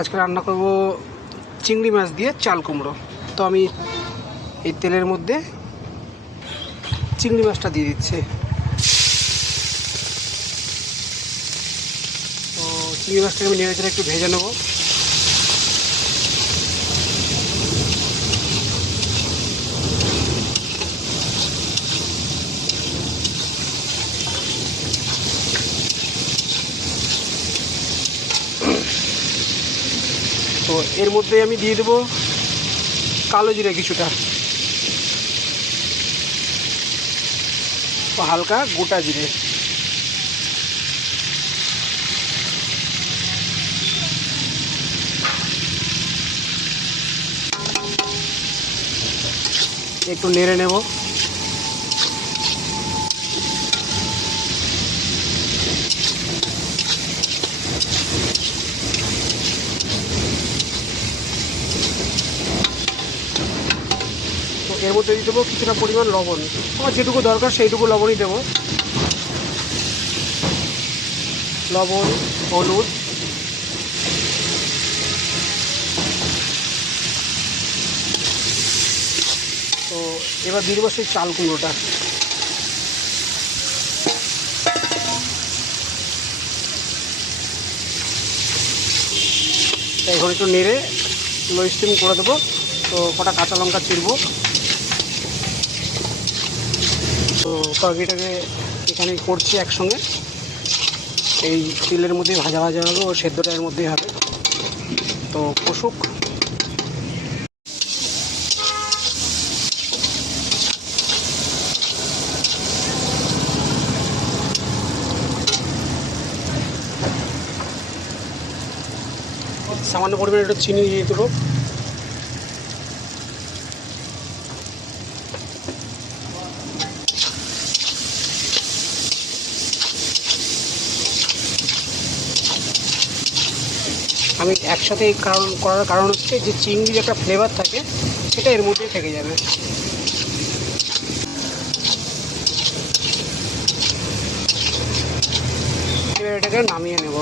আজকে রান্না করব চিংড়ি মাছ দিয়ে চাল কুমড়ো। তো আমি এই তেলের মধ্যে চিংড়ি মাছটা দিয়ে দিচ্ছি। তো চিংড়ি মাছটাকে আমি নেড়ে চেড়ে একটু ভেজে নেব। তো এর মধ্যে আমি দিয়ে দেবো কালো জিরে কিছুটা, হালকা গোটা জিরে, একটু নেড়ে নেব। তো এর মধ্যে দিয়ে দেবো কিছুটা পরিমাণ লবণ, আমার যেটুকু দরকার সেইটুকু লবণই দেবো। লবণ, হলুদ, তো এবার দিয়ে দেবো সেই চাল কুমড়োটা। এখন একটু নেড়ে লো স্টিম করে দেবো। তো কটা কাঁচা লঙ্কা চিরবো। তো তরকারিটাকে এখানে করছি একসঙ্গে, এই তেলের মধ্যেই ভাজা ভাজা হবে, ও সেদ্ধটা এর মধ্যেই হবে। তো কষুক। সামান্য পরিমাণে একটু চিনি দিয়ে দেবো। আমি একসাথে করার কারণ হচ্ছে যে চিংড়ির একটা ফ্লেভার থাকে, সেটা এর মধ্যেই থেকে যাবে। এবার এটাকে নামিয়ে নেব।